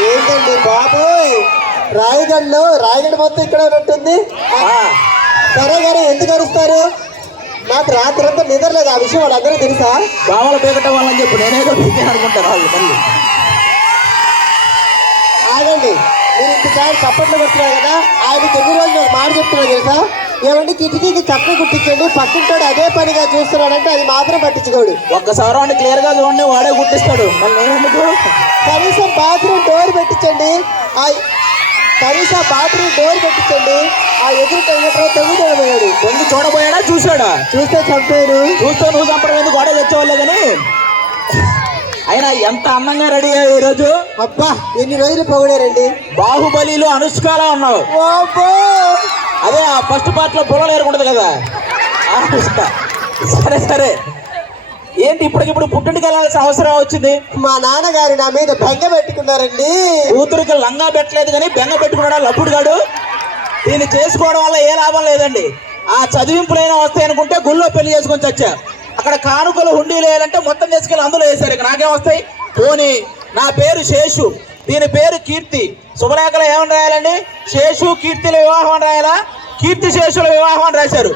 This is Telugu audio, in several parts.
ఏంటండి బాబు, రాయగడ మొత్తం ఇక్కడ ఉన్నట్టుంది. సరే గారు ఎందుకు అరుస్తారు? నాకు రాత్రి అంతా నిద్ర లేదు. ఆ విషయం వాళ్ళందరూ తెలుసా? బావలు పీకటం వాళ్ళని చెప్పు, నేనేదో పీకే అనుకుంటాను వాళ్ళు. మళ్ళీ ఆగండి, మీరు ఇంతకాలం చప్పట్లు కొడుతున్నారు కదా, ఆయనకి ఎన్ని రోజులు ఒక మాట చెప్తున్నారు తెలుసా? ఏమంటే కిటికీకి చప్పట్లు కుట్టించండి, పక్కింటాడు అదే పనిగా చూస్తున్నాడంటే అది మాత్రం పట్టించుకోడు. ఒక్కసారి వాడిని క్లియర్ గా చూడండి, వాడే గుర్తిస్తాడు. మళ్ళీ నేనెందుకు? కనీసం బాత్రూమ్ డోర్ పెట్టించండి, ఆ ఎదురు తెగుపోయాడు. కొంచెం చూడబోయాడా చూసాడా? చూస్తే చంపారు. చూస్తే నువ్వు చంపడం ఎందుకు, గోడ తెచ్చేవాళ్ళే కానీ. అయినా ఎంత అందంగా రెడీ అయ్యావు ఈరోజు. అబ్బా ఎన్ని రోజులు పొగిడారండి. బాహుబలిలో అనుష్కలా ఉన్నావు. అదే ఆ ఫస్ట్ పార్ట్ లో పొలం ఏరుకుంటది కదా అనుష్క. సరే సరే, ఏంటి ఇప్పటికిప్పుడు పుట్టింటికి వెళ్ళాల్సిన అవసరం వచ్చింది? మా నాన్నగారు నా మీద బెంగ పెట్టుకున్నారండి. కూతురికి లంగా పెట్టలేదు కానీ బెంగ పెట్టుకున్నాడా లప్పుడు గాడు. దీన్ని చేసుకోవడం వల్ల ఏ లాభం లేదండి. ఆ చదివింపులైనా వస్తాయి అనుకుంటే గుళ్ళో పెళ్లి చేసుకొని చచ్చా. అక్కడ కానుకలు హుండీలు వేయాలంటే మొత్తం తీసుకెళ్ళి అందులో వేశారు. ఇక నాకేం వస్తాయి? పోనీ నా పేరు శేషు, దీని పేరు కీర్తి. శుభలేఖలో ఏమని రాయాలండి? శేషు కీర్తిల వివాహం అని రాయాలా? కీర్తి శేషుల వివాహం అని రాశారు.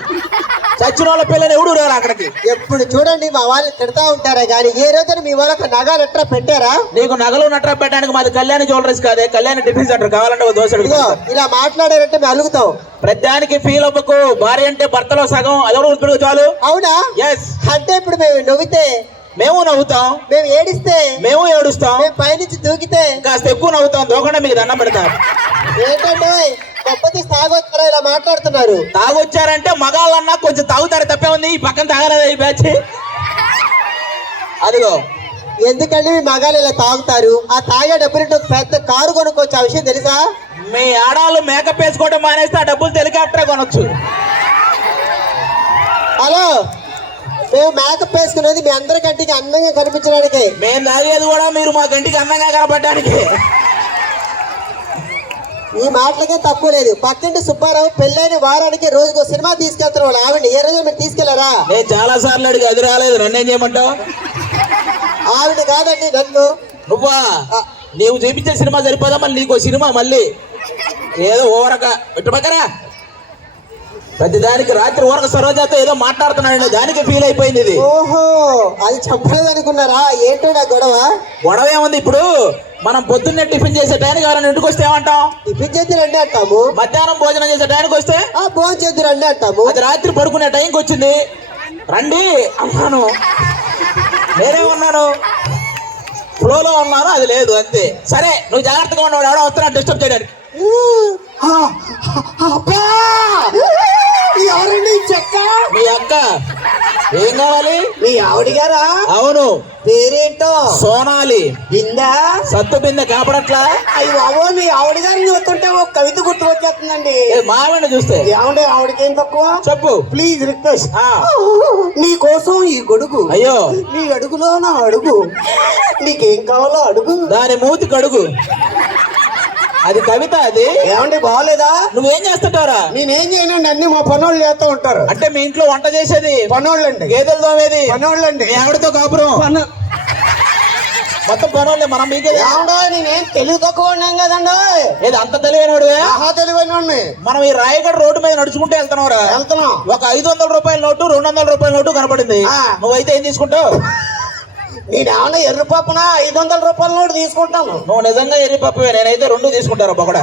చచ్చిన వాళ్ళ పిల్లని ఎవడు రారు అక్కడికి. ఎప్పుడు చూడండి మా వాళ్ళు తిడతా ఉంటారా కానీ ఏ రోజున మీ వాళ్ళకి నగలు ఎట్రా పెట్టారా? నీకు నగలు నట్రా పెట్టడానికి మాది కళ్యాణి జ్యువెలరీస్ కాదే, కళ్యాణి టిఫిన్ సెంటర్. కావాలంటే దోశడు. ఇలా మాట్లాడారంటే మేము అలుగుతాం. ప్రతిదానికి ఫీల్ అవ్వకు. భార్య అంటే భర్తలో సగం, అదొకటి గుర్తుపెట్టుకో చాలు. అవునా? ఎస్. అంటే ఇప్పుడు మేము నవ్వితే మేము నవ్వుతాం, మేము ఏడిస్తే మేము ఏడుస్తాం, మేము పైనుంచి దూకితే కాస్త ఎక్కువ నవ్వుతాం. దోకుండా మీకు దండం పెడతాం. ఏంటంటే గొప్పది తాగొచ్చారా ఇలా మాట్లాడుతున్నారు? తాగొచ్చారంటే మగాళ్ళన్నా కొంచెం తాగుతారు, తప్పే ఉంది. ఈ పక్కన తాగలేదు ఈ బ్యాచ్. అదిగో ఎందుకంటే మీ మగాళ్ళు ఇలా తాగుతారు. ఆ తాగే డబ్బులు పెద్ద కారు కొనుక్కోవచ్చు. ఆ విషయం తెలుసా? మీ ఆడవాళ్ళు మేకప్ వేసుకోవడం మానేస్తే ఆ డబ్బులు హెలికాప్టర్ కొనొచ్చు. హలో, మేము మేకప్ వేసుకునేది మీ అందరి కంటికి అందంగా కనిపించడానికి. మేము తాగేది కూడా మీరు మా కంటికి అందంగా కనపడడానికి. ఈ మాటలకే తక్కువ లేదు. పక్కింటి సుబ్బారావు పెళ్ళైన వారానికి రోజుకు సినిమా తీసుకెళ్తారు వాళ్ళు ఆవిడ. ఏ రోజు మీరు తీసుకెళ్లారా? నేను చాలా సార్లు అడిగి అది రాలేదు. నన్ను ఏం చేయమంటావు? ఆవిడ కాదండి నన్ను. నువ్వా? నీవు చూపించే సినిమా సరిపోదా మళ్ళీ నీకు సినిమా? మళ్ళీ ఏదో ఓరక ఇటు పక్కరా ప్రతిదానికి రాత్రి ఊరక సరోజాతో ఏదో మాట్లాడుతున్నాడు, దానికి ఫీల్ అయిపోయింది ఇది. ఓహో, అది చెప్పలేదు అనుకున్నారా? ఏంటో నా గొడవ. గొడవ ఏముంది? ఇప్పుడు మనం పొద్దున్నే టిఫిన్ చేసే టైంకి ఎవరైనా ఇంటికి వస్తే ఏమంటాం? టిఫిన్ చేద్దు రండి అంటాము. మధ్యాహ్నం భోజనం చేసే టైంకి వస్తే భోజనం చేద్దు రండి అంటాము. అది రాత్రి పడుకునే టైంకి వచ్చింది, రండి అన్నాను. నేనేమన్నాను? ఫ్లోలో ఉన్నాను, అది లేదు అంతే. సరే నువ్వు జాగ్రత్తగా ఉన్నాడు, ఎవడో వస్తున్నా డిస్టర్బ్ చేయడానికి. ఎవరండి చెక్క? మీ అక్క. ఏం కావాలి? మీ ఆవిడ గారా? అవును. పేరేంటో? సోనాలి. బిందా? సత్తు బిందె కాపడట్లా? అయ్యి బాబో, మీ ఆవిడ గారిని చూస్తుంటే ఒక కవిత గుర్తుకొచ్చేస్తుందండి. మావిడ చూస్తే ఏమంటే ఆవిడకి ఏం తక్కువ? చెప్పు ప్లీజ్ రిక్వెస్ట్. నీ కోసం ఈ గొడుగు. అయ్యో, నీ అడుగులో నా అడుగు. నీకేం కావాలో అడుగు. దాని మూతి కడుగు. అది కవిత. అది ఏమంటే బాగోలేదా? నువ్వేం చేస్తుంటారా? నేనేం చేయనండి, అన్ని మా పనోళ్ళు చేస్తూ ఉంటారు. అంటే మీ ఇంట్లో వంట చేసేది పనోళ్ళు అండి. గేదెలు తోమేది పనోళ్ళండి. ఎవరితో కాపురం? మొత్తం పనోళ్ళే. మనం మీకే నేనేం తెలివి తక్కువ ఉన్నాం కదండి. ఏది అంత తెలివైనడు? ఆహా, తెలివైన. మనం ఈ రాయగడ రోడ్డు మీద నడుచుకుంటే వెళ్తున్నావురా. వెళ్తున్నాం. ఒక 500 రూపాయల నోటు, 200 రూపాయల నోటు కనపడింది. నువ్వైతే ఏం తీసుకుంటావు? నేనేమన్నా ఎర్రపప్పున 500 రూపాయల నోటు తీసుకుంటాను. నువ్వు నిజంగా ఎర్రిపప్పువే. నేనైతే 2 తీసుకుంటారా బొగడ.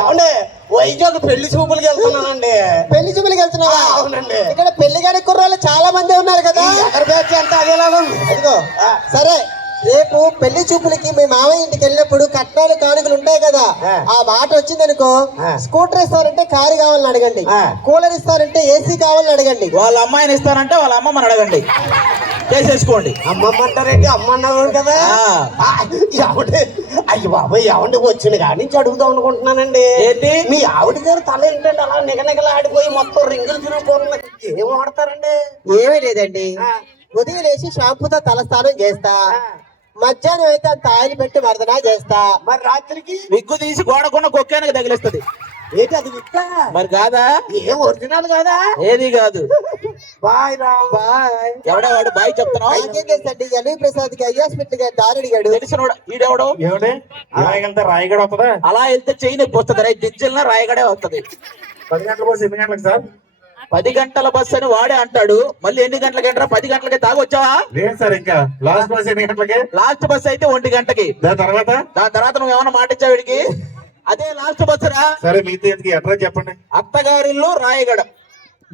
ఏమండే వైజాగ్ పెళ్లి చూపులకి వెళ్తున్నానండి. పెళ్లి చూపులకి వెళ్తున్నావా? అవునండి. ఇక్కడ పెళ్లి గారి కుర్రాళ్ళు చాలా మంది ఉన్నారు కదా. ఎక్కడ బ్యాచ్ అంతా అదేలాగా ఉంది. అదిగో సరే, రేపు పెళ్లి చూపులకి మీ మావయ్య ఇంటికి వెళ్ళినప్పుడు కట్నాలు కానుకలు ఉంటాయి కదా, ఆ మాట వచ్చిందనుకో, స్కూటర్ ఇస్తారంటే కారు కావాలని అడగండి, కూలర్ ఇస్తారంటే ఏసీ కావాలని అడగండి, వాళ్ళ అమ్మాయిని ఇస్తారంటే వాళ్ళ అమ్మమ్మని అడగండి, చేసేసుకోండి. అమ్మమ్మ అంటారేంటి? అమ్మ అన్నాడు కదా. ఎవడే అయ్యి బాబాయ్, ఎవండి వచ్చిన కాడి నుంచి అడుగుదాం అనుకుంటున్నానండి. ఏంటి? మీ ఆవిడ గారు తల ఏంటంటే అలా నిగనిగలాడిపోయి మొత్తం రింగులు తిరిగిపోతున్నది. ఏం వాడతారండి? ఏమీ లేదండి, ఉదయం లేచి షాంపూతో తల స్నానం చేస్తా, మధ్యాహ్నం అయితే అంత ఆయిల్ పెట్టి మర్దనా చేస్తా, మరి రాత్రికి విగ్గు తీసి గోడకుండా కొక్కానికి తగిలిస్తుంది. ఏంటి అది విత్తా? మరి కాదా? ఏం ఒరిజినల్ కాదా? ఏది కాదు. బాయ్ రా బాయ్. ఎవడా వాడు బాయ్ చెప్తున్నావు? ఇంకేం చేస్తండి ఎల్వి ప్రసాద్ కి అయ్యాస్మెంట్ గా దారి అడిగాడు. తెలిసినోడు ఈడెవడు? ఏమిటి అలా వెళ్తే రాయగడ వస్తుందా? అలా వెళ్తే చెయ్యి నొప్పి వస్తుంది. రైట్ దించిన రాయగడే వస్తుంది. 10 గంటల బస్సు ఎన్ని గంటలకు సార్? 10 గంటల బస్సు అని వాడే అంటాడు. మళ్ళీ ఎన్ని గంటలకి ఎంట్రా? 10 గంటలకి తాగొచ్చావా? లేదు సార్, ఇంకా లాస్ట్ బస్ ఎన్ని గంటలకి? లాస్ట్ బస్ అయితే 1 గంటకి. దాని తర్వాత నువ్వు ఏమన్నా మాట ఇచ్చావు వీడికి? అదే లాస్ట్ బస్ రా. సరే మీతో ఎందుకు అడ్రస్ చెప్పండి. అత్తగారిల్లు రాయగడ.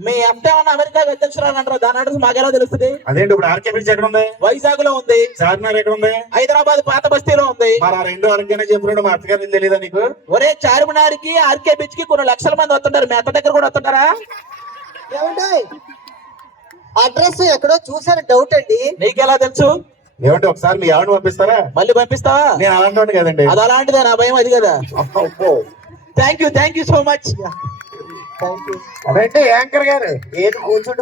మీ అత్త ఏమన్నా అమెరికా అధ్యక్షురాలు అంటారా? దాని అడ్రస్ మాకెలా తెలుస్తుంది? అదేంటి ఇప్పుడు ఆర్కే బీచ్ ఎక్కడ ఉంది? వైజాగ్ లో ఉంది. చార్మినార్ ఎక్కడ ఉంది? హైదరాబాద్ పాత బస్తీలో ఉంది. మరి ఆ రెండు ఆర్కేనే చెప్పినట్టు మా అత్తగారిని తెలియదా నీకు? ఒరే చార్మినార్ కి ఆర్కే బీచ్ కి కొన్ని లక్షల మంది వస్తుంటారు. మీ అత్త దగ్గర కూడా వస్తుంటారా? ఏమండి అడ్రస్ ఎక్కడో చూసాను డౌట్ అండి. నీకెలా తెలుసు? ఏమంటే ఒకసారి మీ ఆవిడ పంపిస్తారా? మళ్ళీ పంపిస్తావా? నేను అలాంటి కదండి. అది అలాంటిదే, నా భయం అది కదా. Thank you so much. Thank you. అదంటే యాంకర్ గారు ఏది కూర్చుంటే